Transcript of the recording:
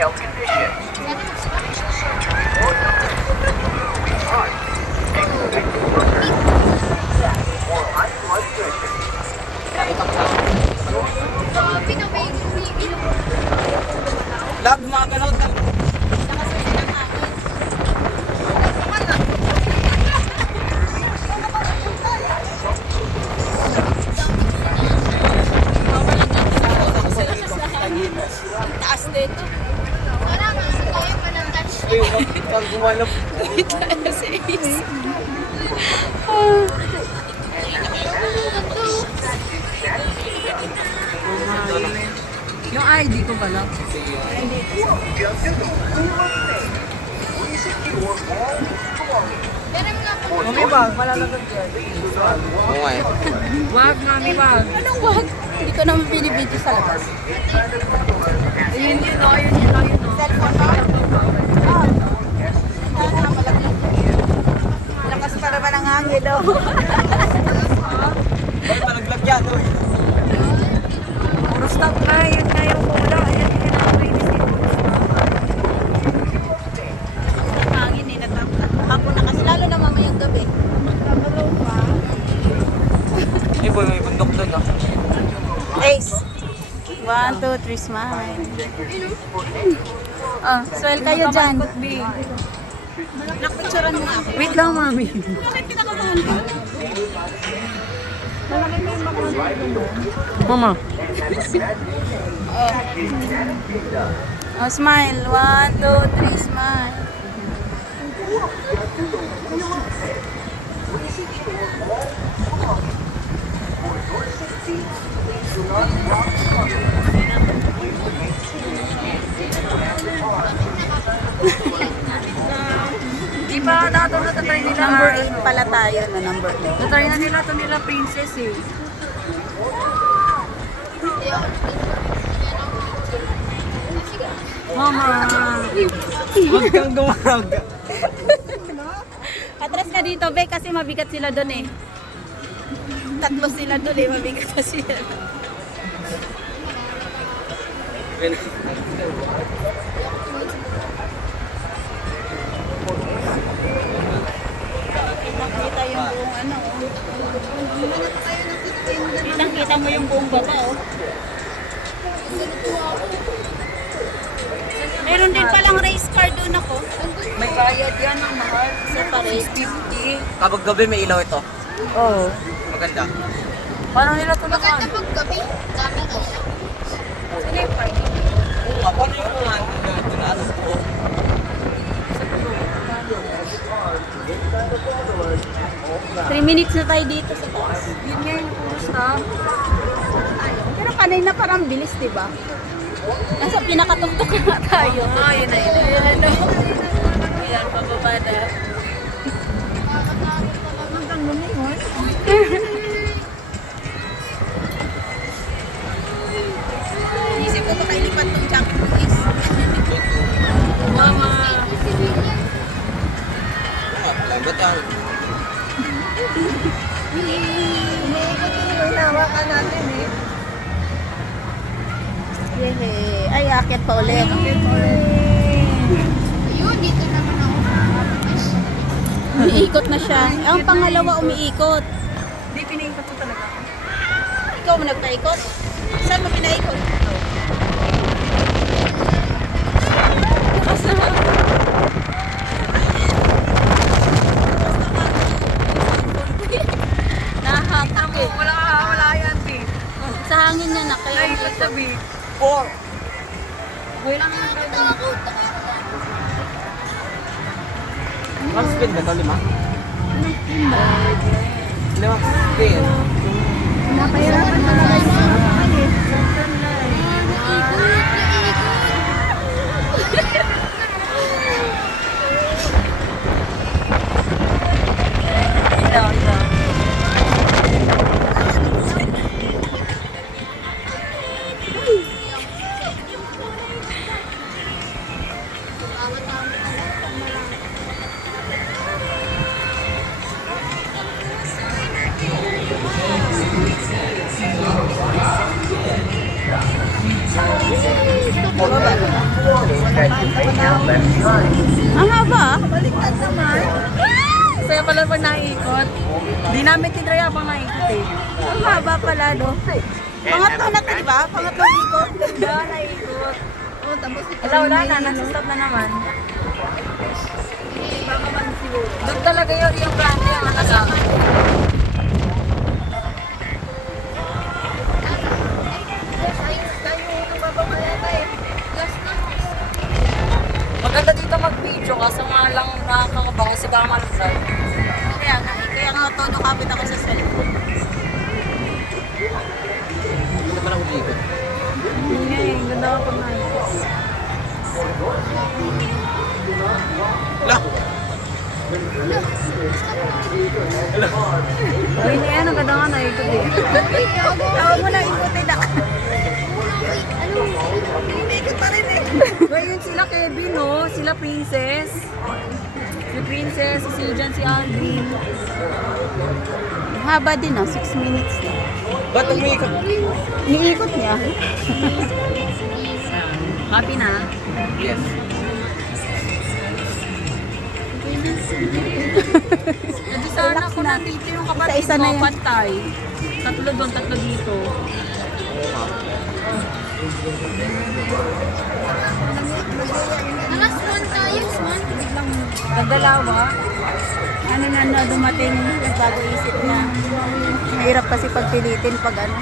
health conditions. Surgery or heart, expected workers, or high blood pressure. Lag, gumagalaw ka. Taas dito. Pag gumalap. Taas is. Yung ID ko pala. Mami bag, malalagag yan. Oo nga eh. Wag, mami, wag. Anong wag? Hindi ko naman binibidyo sa labas. Ayun yun, o. Ayun yun, o. Cellphone mo? Oo. Lakas pa naman ang hangin, o. Bakit malaglag yan? Puro stop na. Yun na yung pula. Ayan yung nakakainis yung hangin, eh. Hapon na kasi. Lalo na mamayang gabi. Magkakalaw pa. Ay boy, may bundok doon ah. Ace. 1, 2, 3, smile. Oh, swell kayo dyan. Nakpicturean mo ako. Wait lang, mami. Bakit pinakabahan ka? Mama. Oh, smile. 1, 2, 3, smile. Di ba dato na tatry nila Number 8 pala tayo na number 8. tatry na nila to nila princess eh. Mama, Huwag kang gumag. Atras ka dito, Be, kasi mabigat sila doon eh. Tatlo sila doon eh, mabigat na sila. Makita yung buong ano, kitang-kita mo yung buong baba, oh. Meron din palang race car doon ako. may bayad yan ang mahal. Sa Paris. 50. Kapag gabi may ilaw ito. Oo. Maganda. Paano nila ito naman? Sino yung parking? Oo nga, paano yung mga doon po? 3 minutes na tayo dito sa taas. Yun nga yung puro stop. Pero kanina parang bilis, di ba? Nasa pinakatuktok na tayo. Ah, yun na yun. Ayan, ano? Ayan, pababa na. Hanggang lumingon. Isip ko makailipat tong jacket mo is. Mama. Lagot yan. Hinawakan natin eh. Yehe. Ay, akit pa ulit. Umiikot na siya. Ang pangalawa umiikot. Hindi, pinaikot ko talaga. Ikaw mo nagpaikot? Saan mo pinaikot? Bukas na. Nahahak eh. Wala yan, T. Sa hangin niya na. Kaya Naikot sa big. 4. Ang spin ba ito? 5? 5 spin. napahirapan mo na guys. Guys, right now, left side. Ang haba. Baliktad naman. Saya pala pag naikot. Di namin tinry habang naikot eh. Ang haba pala, no? Pangatlo na to, di ba? Pangatlo ikot. Diba naikot? Oh, tapos ito. Wala na, nasa-stop na naman. Doon talaga yung grande ang nasa. Maganda dito mag-video kasi mga lang nakakabango sa gamal drive. Kaya nga todo kapit ako sa cellphone. Hindi eh, ganda ka pag naikot. Ay, hindi yan, ang ganda nga naikot eh. Tawag mo na ikutin na. Naikot pa rin eh. Ngayon sila Kevin, no? Sila Princess. Si Princess, si Siljan, si Alvin. Haba din, no? 6 minutes na. Ba't umiikot? Niikot niya. Happy na? Yes. Hindi sana ako nandito yung kapatid Isa-isa na ko, yan. pantay. Tatlo doon, tatlo dito. Nagdalawa. Ano na, no, dumating, bago isip na. Mahirap kasi pagpilitin pag ano.